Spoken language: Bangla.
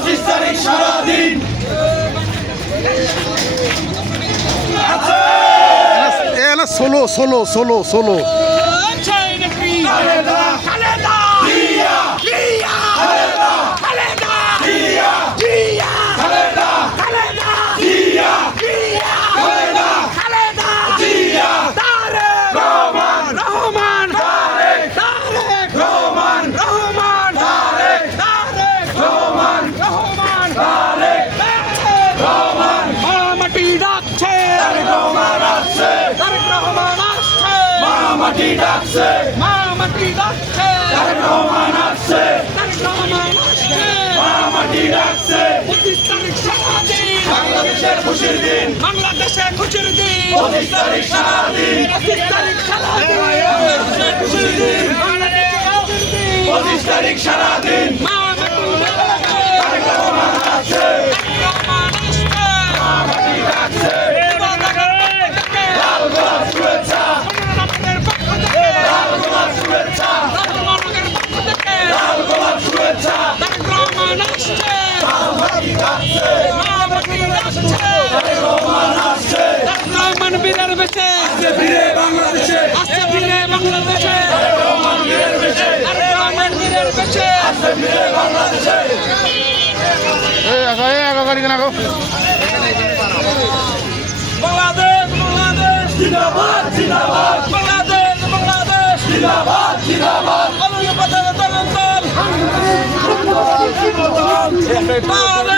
পঁচিশ তারিখ সারাদিন সোলো সোলো সোলো ষোলো ষোলো ষোলো খালেদা খালেদা জিয়া জিয়া খালেদা খালেদা জিয়া জিয়া খালেদা খালেদা জিয়া জিয়া খালেদা খালেদা জিয়া তারেক রহমান রহমান তারেক তারেক রহমান রহমান তারেক তারেক রহমান রহমান তারেক রহমান মামাটি ডাকছে তারেক রহমান আসছে তারেক রহমান আসছে মামাটি ডাকছে। মামাটি ডাকছে। তারেক রহমান আসছে তারেক রহমান আসছে মামাটি ডাকছে। পঁচিশ তারিখ সারাদিন। বাংলাদেশের খুশির দিন। বাংলাদেশে খুশির দিন। পঁচিশ তারিখ সারাদিন। পঁচিশ তারিখ সারাদিন। খুশির দিন। বাংলাদেশে খুশির দিন। পঁচিশ তারিখ সারাদিন বাংলাদেশ। বাংলাদেশ। জিন্দাবাদ জিন্দাবাদ। বাংলাদেশ বাংলাদেশ। জিন্দাবাদ জিন্দাবাদ। বাংলাদেশ।